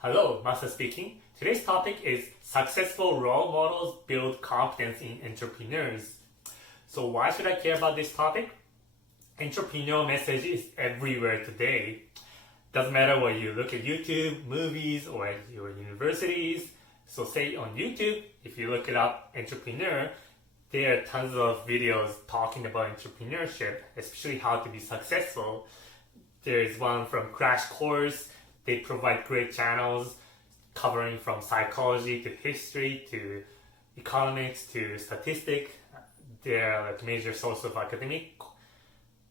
Hello, Masa speaking. Today's topic is successful role models build competence in entrepreneurs. So why should I care about this topic? Entrepreneurial message is everywhere today. Doesn't matter whether you look at YouTube, movies, or at your universities. So say on YouTube, if you look it up, entrepreneur, there are tons of videos talking about entrepreneurship, especially how to be successful. There is one from Crash Course. They provide great channels covering from psychology to history to economics to statistics. They're like major source of academic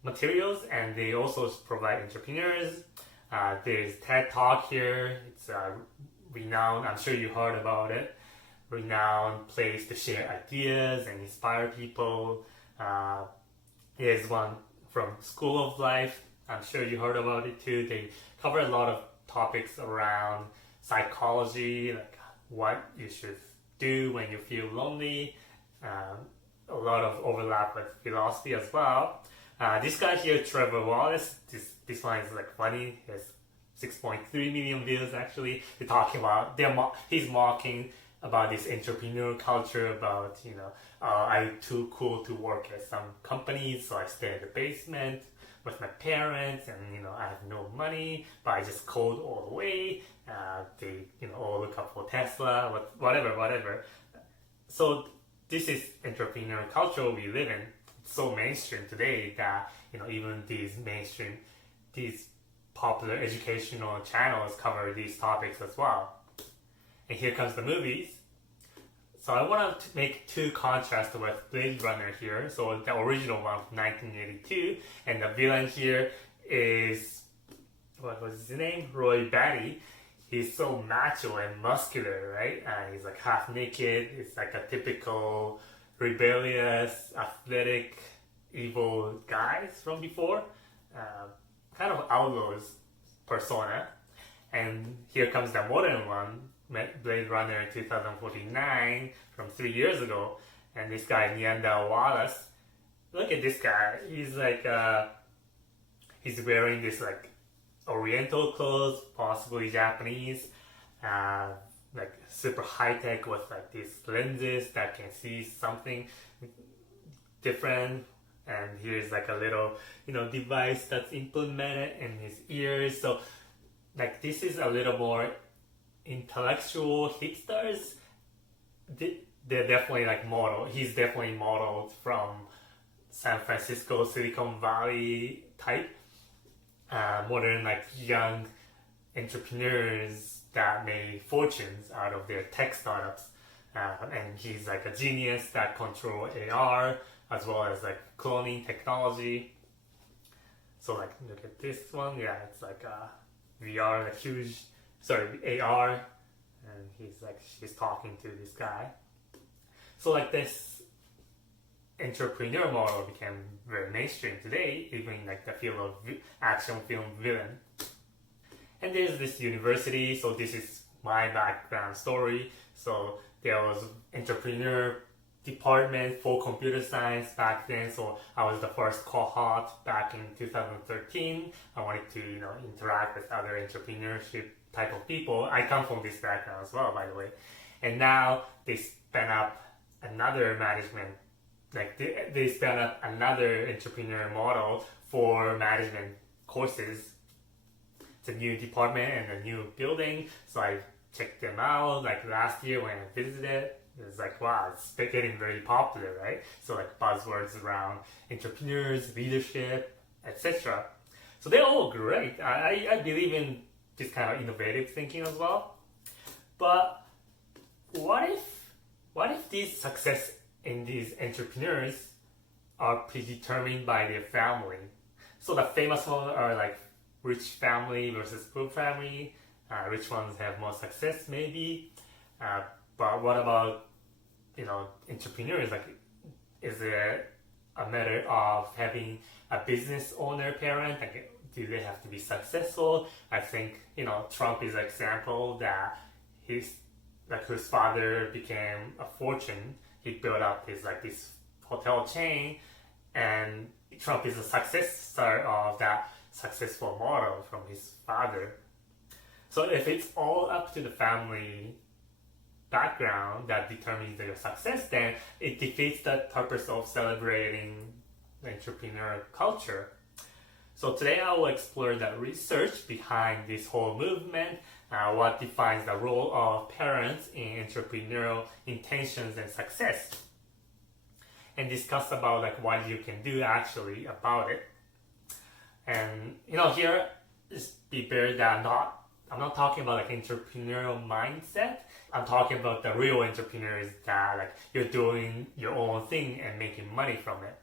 materials, and they also provide entrepreneurs. There's TED Talk here. It's renowned. I'm sure you heard about it. Renowned place to share ideas and inspire people. There's one from School of Life. I'm sure you heard about it too. They cover a lot of topics around psychology, like what you should do when you feel lonely. A lot of overlap with philosophy as well. This guy here, Trevor Wallace, this one is like funny. He has 6.3 million views actually. They're talking about, he's mocking about this entrepreneurial culture, about, I'm too cool to work at some companies, so I stay in the basement with my parents, and I have no money, but I just code all the way. They all look up for Tesla, whatever. So this is entrepreneurial culture we live in. It's so mainstream today that even these popular educational channels cover these topics as well. And here comes the movies. So I want to make two contrasts with Blade Runner here. So the original one from 1982, and the villain here is, what was his name? Roy Batty. He's so macho and muscular, right? He's like half naked. It's like a typical rebellious, athletic, evil guys from before. Kind of outlaws persona. And here comes the modern one, Blade Runner 2049 from 3 years ago, and this guy Neanderthal Wallace. Look at this guy. He's like he's wearing this like Oriental clothes, possibly Japanese, like super high tech with like these lenses that can see something different. And here's like a little device that's implemented in his ears. So like this is a little more intellectual hipsters. They're definitely like model. He's definitely modeled from San Francisco, Silicon Valley type. Modern like young entrepreneurs that made fortunes out of their tech startups. And he's like a genius that control AR as well as like cloning technology. So like look at this one. Yeah, it's like VR, like huge. Sorry, AR, and she's talking to this guy. So like this entrepreneur model became very mainstream today, even in like the field of action film villain. And there's this university, so this is my background story. So there was entrepreneur department for computer science back then, so I was the first cohort back in 2013. I wanted to interact with other entrepreneurship type of people. I come from this background as well, by the way. And now they spin up another management, like they spin up another entrepreneur model for management courses. It's a new department and a new building, so I checked them out like last year when I visited. It's like, wow, it's getting very popular, right? So like buzzwords around entrepreneurs, leadership, etc. So they're all great. I believe in this kind of innovative thinking as well. But what if these success in these entrepreneurs are predetermined by their family? So the famous ones are like rich family versus poor family. Rich ones have more success maybe. But what about entrepreneurs? Like, is it a matter of having a business owner parent? Like, do they have to be successful? I think Trump is an example that his father became a fortune. He built up this hotel chain, and Trump is a successor of that successful model from his father. So if it's all up to the family background that determines your success, then it defeats the purpose of celebrating the entrepreneurial culture. So today I will explore the research behind this whole movement, what defines the role of parents in entrepreneurial intentions and success, and discuss about like what you can do actually about it. And here is be clear that I'm not talking about like entrepreneurial mindset. I'm talking about the real entrepreneurs that like you're doing your own thing and making money from it.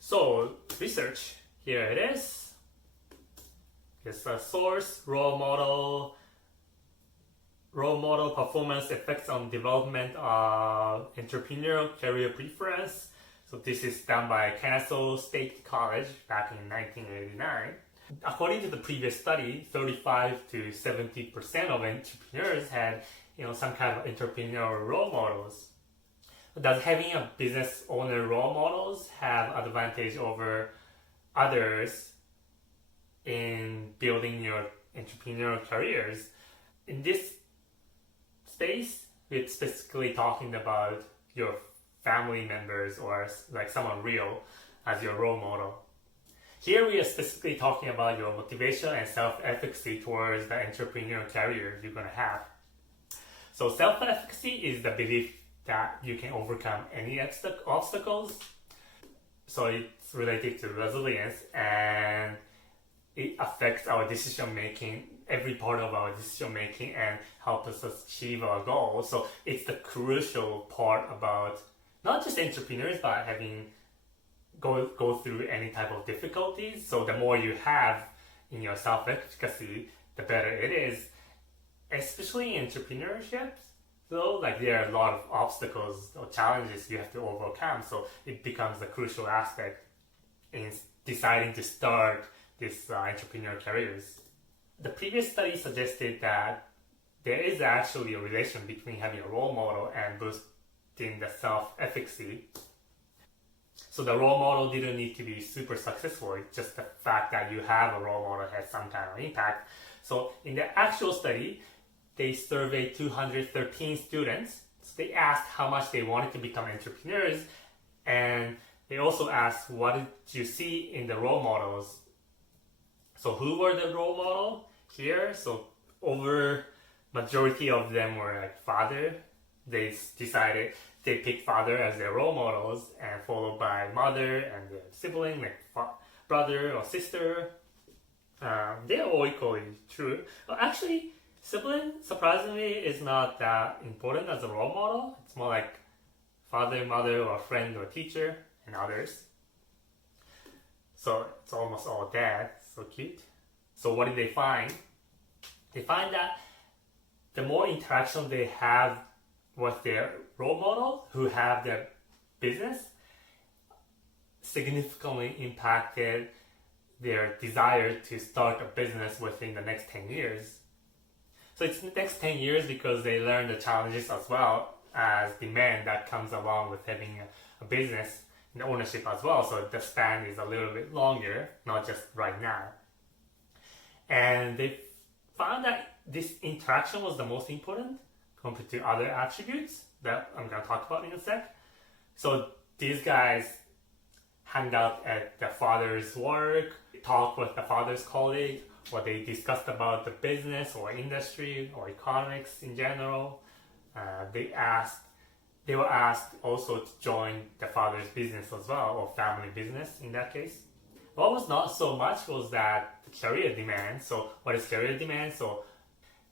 So research, here it is. It's a source, role model performance effects on development of entrepreneurial career preference. So this is done by Kennesaw State College back in 1989. According to the previous study, 35 to 70% of entrepreneurs had some kind of entrepreneurial role models. Does having a business owner role models have advantage over others in building your entrepreneurial careers? In this space, we're specifically talking about your family members or like someone real as your role model. Here we are specifically talking about your motivation and self-efficacy towards the entrepreneurial career you're going to have. So self-efficacy is the belief that you can overcome any obstacles. So it's related to resilience, and it affects our decision making, every part of our decision making, and helps us achieve our goals. So it's the crucial part about not just entrepreneurs, but having go through any type of difficulties. So the more you have in your self-efficacy, the better it is. Especially in entrepreneurship, though, like there are a lot of obstacles or challenges you have to overcome. So it becomes a crucial aspect in deciding to start this entrepreneurial careers. The previous study suggested that there is actually a relation between having a role model and boosting the self-efficacy. So the role model didn't need to be super successful. It's just the fact that you have a role model has some kind of impact. So in the actual study, they surveyed 213 students. So they asked how much they wanted to become entrepreneurs, and they also asked, what did you see in the role models? So who were the role model here? So over majority of them were like father. They decided they picked father as their role models, and followed by mother and their sibling, like brother or sister. They're all equally true. Well, actually, sibling, surprisingly, is not that important as a role model. It's more like father, mother, or friend, or teacher, and others. So it's almost all dad. So cute. So what did they find? They find that the more interaction they have with their role model who have their business, significantly impacted their desire to start a business within the next 10 years. So it's the next 10 years because they learn the challenges as well as demand that comes along with having a business and ownership as well. So the span is a little bit longer, not just right now. And they found that this interaction was the most important compared to other attributes that I'm going to talk about in a sec. So these guys hang out at the father's work, talk with the father's colleague, or they discussed about the business or industry or economics in general. They were asked also to join the father's business as well, or family business in that case. What was not so much was that the career demand. So what is career demand? So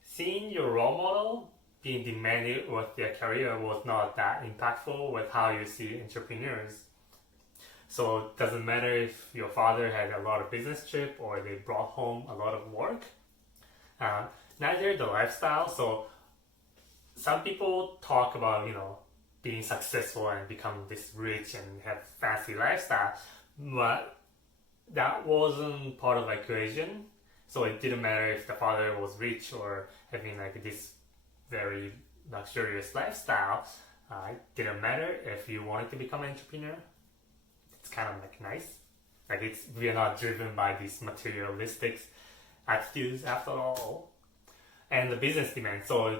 seeing your role model being demanded with their career was not that impactful with how you see entrepreneurs. So it doesn't matter if your father had a lot of business trip or they brought home a lot of work. Neither the lifestyle. So some people talk about, being successful and become this rich and have fancy lifestyle, but that wasn't part of the equation. So it didn't matter if the father was rich or having like this very luxurious lifestyle. It didn't matter if you wanted to become an entrepreneur. It's kind of like nice. Like we are not driven by these materialistic attitudes after all. and the business demand. So,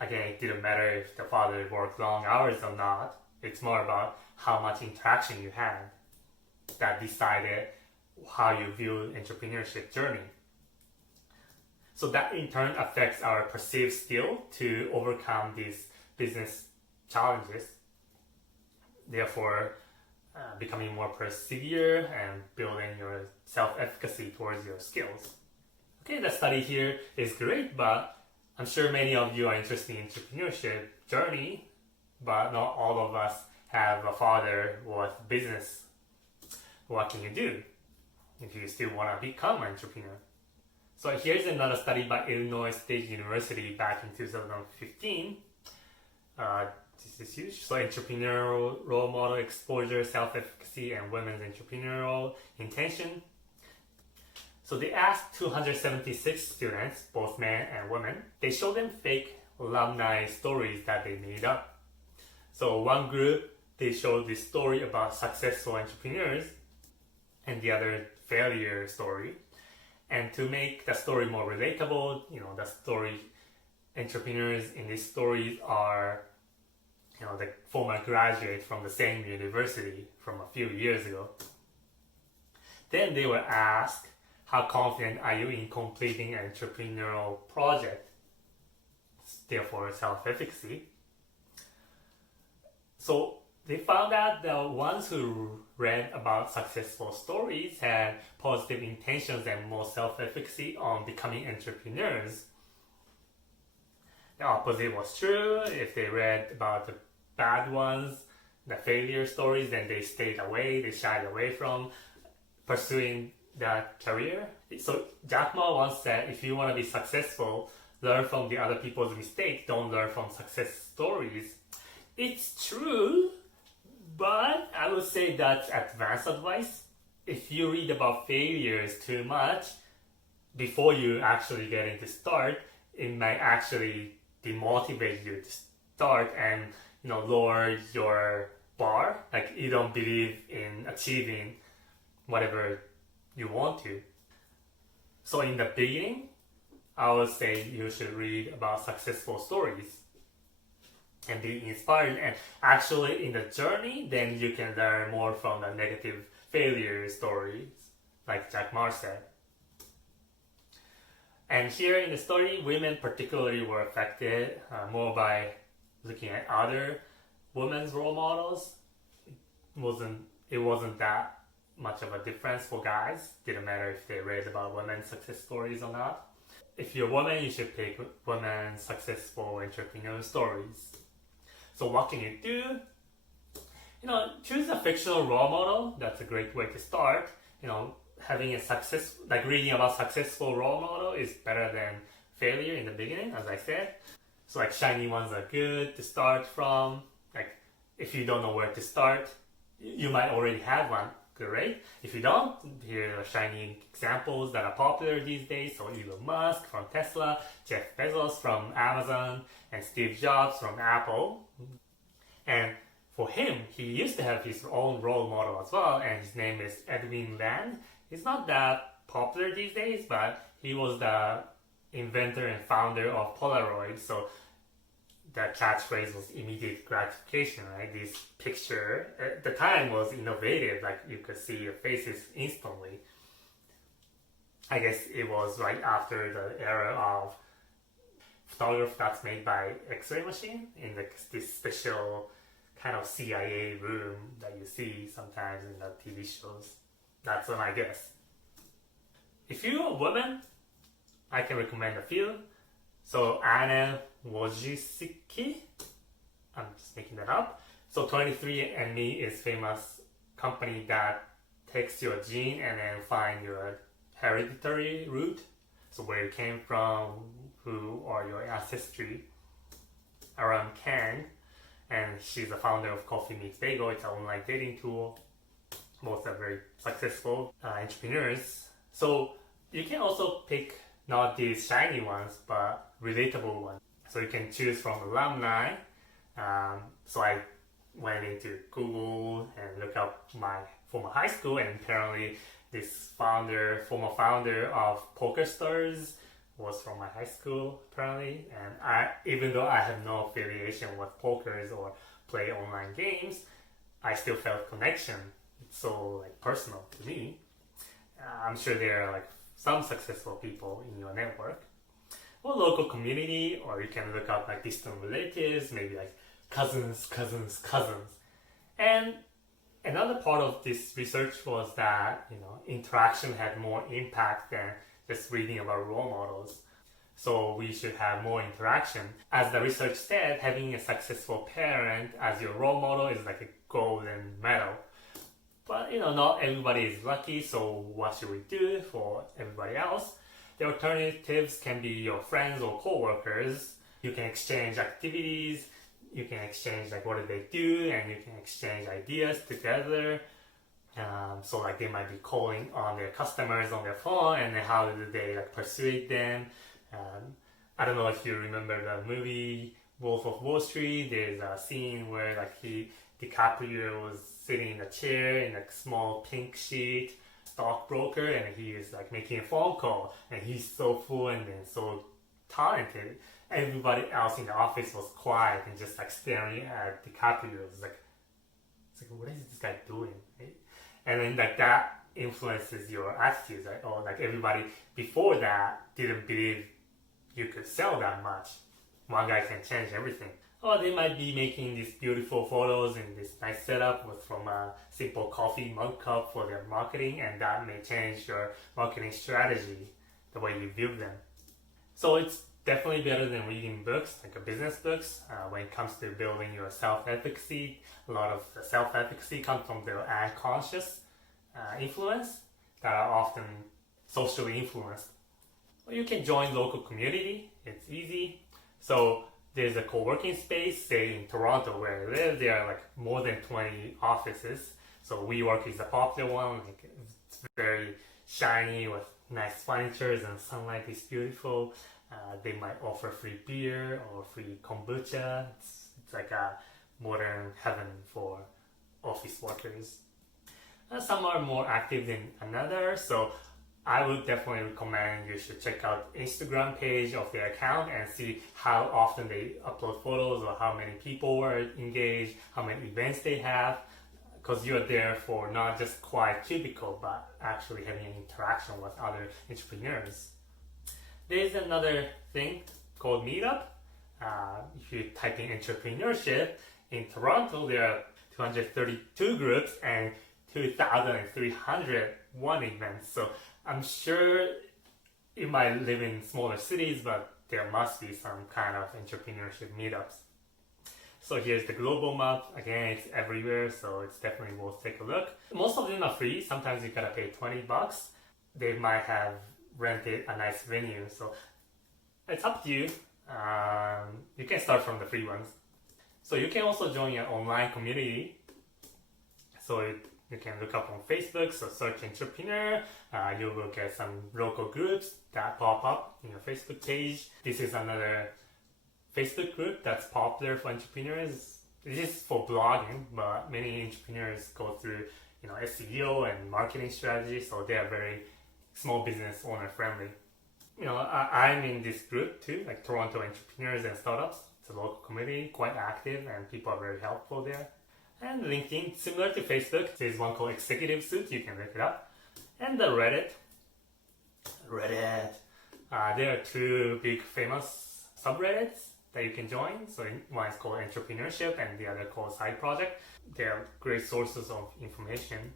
again, it didn't matter if the father worked long hours or not. It's more about how much interaction you had that decided how you view entrepreneurship journey. So that in turn affects our perceived skill to overcome these business challenges. Therefore, becoming more persevere and building your self-efficacy towards your skills. Okay, the study here is great, but I'm sure many of you are interested in entrepreneurship journey, but not all of us have a father with business. What can you do if you still want to become an entrepreneur? So here's another study by Illinois State University back in 2015. This is huge. So entrepreneurial role model exposure, self-efficacy, and women's entrepreneurial intention. So they asked 276 students, both men and women. They showed them fake alumni stories that they made up. So one group, they showed this story about successful entrepreneurs, and the other failure story. And to make the story more relatable, the story entrepreneurs in these stories are, the former graduate from the same university from a few years ago. Then they were asked, how confident are you in completing an entrepreneurial project? Therefore, self-efficacy. So they found out the ones who read about successful stories had positive intentions and more self-efficacy on becoming entrepreneurs. The opposite was true. If they read about the bad ones, the failure stories, then they stayed away, they shied away from pursuing that career. So Jack Ma once said, if you want to be successful, learn from the other people's mistakes, don't learn from success stories. It's true, but I would say that's advanced advice. If you read about failures too much before you actually get into start, it might actually demotivate you to start and lower your bar. Like you don't believe in achieving whatever you want to. So in the beginning, I would say you should read about successful stories and be inspired, and actually in the journey then you can learn more from the negative failure stories like Jack Ma said. And here in the story, women particularly were affected more by looking at other women's role models. It wasn't that much of a difference for guys. Didn't matter if they read about women's success stories or not. If you're a woman, you should pick women's successful entrepreneur stories. So what can you do? Choose a fictional role model. That's a great way to start. Having reading about successful role model is better than failure in the beginning, as I said. So shiny ones are good to start from. If you don't know where to start, you might already have one. Great. If you don't, here are shiny examples that are popular these days. So Elon Musk from Tesla, Jeff Bezos from Amazon, and Steve Jobs from Apple. And for him, he used to have his own role model as well, and his name is Edwin Land. He's not that popular these days, but he was the inventor and founder of Polaroid. So the catchphrase was immediate gratification, right? This picture at the time was innovative, like you could see your faces instantly. I guess it was right after the era of photograph that's made by X-ray machine in this special kind of CIA room that you see sometimes in the TV shows. That's my guess. If you're a woman, I can recommend a few. So Anna Wojcicki, I'm just making that up. So 23andMe is famous company that takes your gene and then find your hereditary root. So where you came from, who are your ancestry around Kang. And she's the founder of Coffee Meets Bagel. It's an online dating tool. Both are very successful entrepreneurs. So you can also pick not these shiny ones, but relatable ones. So you can choose from alumni. So I went into Google and looked up my former high school, and apparently this former founder of PokerStars, was from my high school apparently, and even though I have no affiliation with pokers or play online games, I still felt connection. It's so like personal to me. I'm sure there are like some successful people in your network or local community, or you can look up like distant relatives, maybe like cousins. And another part of this research was that interaction had more impact than just reading about role models. So we should have more interaction. As the research said, having a successful parent as your role model is like a golden medal. But not everybody is lucky, so what should we do for everybody else? The alternatives can be your friends or co-workers. You can exchange activities, you can exchange like what do they do, and you can exchange ideas together. So like they might be calling on their customers on their phone, and then how do they like persuade them? I don't know if you remember the movie Wolf of Wall Street. There's a scene where like DiCaprio was sitting in a chair in a small pink sheet, stockbroker, and he is like making a phone call, and he's so fluent and so talented. Everybody else in the office was quiet and just like staring at DiCaprio. It's like what is this guy doing? Right? And then like that influences your attitude. Like, oh, like everybody before that didn't believe you could sell that much. One guy can change everything. Or they might be making these beautiful photos in this nice setup from a simple coffee mug cup for their marketing, and that may change your marketing strategy, the way you view them. So it's definitely better than reading books, like business books, when it comes to building your self-efficacy. A lot of the self-efficacy comes from the unconscious influence that are often socially influenced. Well, you can join local community. It's easy. So there's a co-working space, say in Toronto where I live. There are like more than 20 offices. So WeWork is a popular one. Like it's very shiny with nice furniture, and sunlight is beautiful. They might offer free beer or free kombucha. It's like a modern heaven for office workers. Some are more active than another, so I would definitely recommend you should check out Instagram page of their account and see how often they upload photos or how many people are engaged, how many events they have, because you're there for not just quiet cubicle, but actually having an interaction with other entrepreneurs. There's another thing called Meetup. If you type in entrepreneurship, in Toronto there are 232 groups and 2,301 events. So I'm sure you might live in smaller cities, but there must be some kind of entrepreneurship meetups. So here's the global map. Again, it's everywhere, so it's definitely worth take a look. Most of them are free. Sometimes you gotta pay $20. They might have rented a nice venue, so it's up to you. You can start from the free ones. So you can also join an online community. So you can look up on Facebook, so search entrepreneur. You will get some local groups that pop up in your Facebook page. This is another Facebook group that's popular for entrepreneurs. This is for blogging, but many entrepreneurs go through SEO and marketing strategy, so they are very small business owner friendly. I'm in this group too, like Toronto Entrepreneurs and Startups. It's a local community, quite active, and people are very helpful there. And LinkedIn, similar to Facebook, there's one called Executive Suit, you can look it up. And the Reddit. There are two big famous subreddits that you can join. So one is called Entrepreneurship and the other called Side Project. They are great sources of information.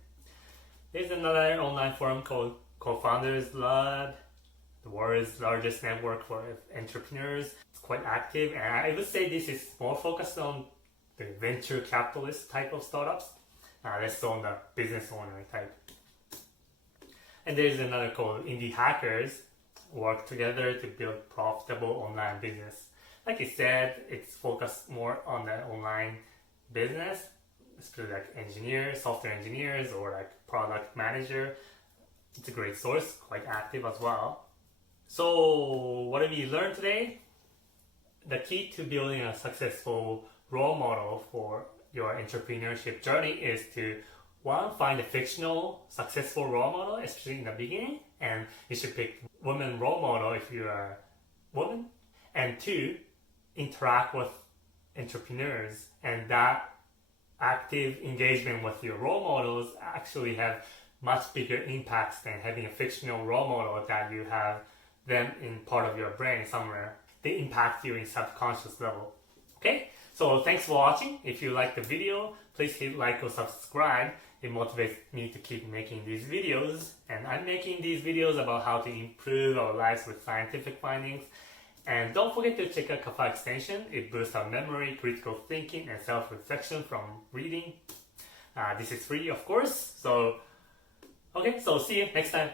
There's another online forum called Co-Founders Lab, the world's largest network for entrepreneurs. It's quite active, and I would say this is more focused on the venture capitalist type of startups, less on the business owner type. And there's another called Indie Hackers, work together to build profitable online business. Like I said, it's focused more on the online business, especially like engineers, software engineers, or like product manager. It's a great source, quite active as well. So what did we learn today? The key to building a successful role model for your entrepreneurship journey is to one, find a fictional successful role model, especially in the beginning, and you should pick woman role model if you're a woman. And two, interact with entrepreneurs, and that active engagement with your role models actually have much bigger impacts than having a fictional role model that you have them in part of your brain somewhere. They impact you in subconscious level. Okay, so thanks for watching. If you like the video, please hit like or subscribe. It motivates me to keep making these videos, and I'm making these videos about how to improve our lives with scientific findings. And don't forget to check out Kaffae extension. It boosts our memory, critical thinking, and self-reflection from reading. This is free, of course. So, okay, so see you next time.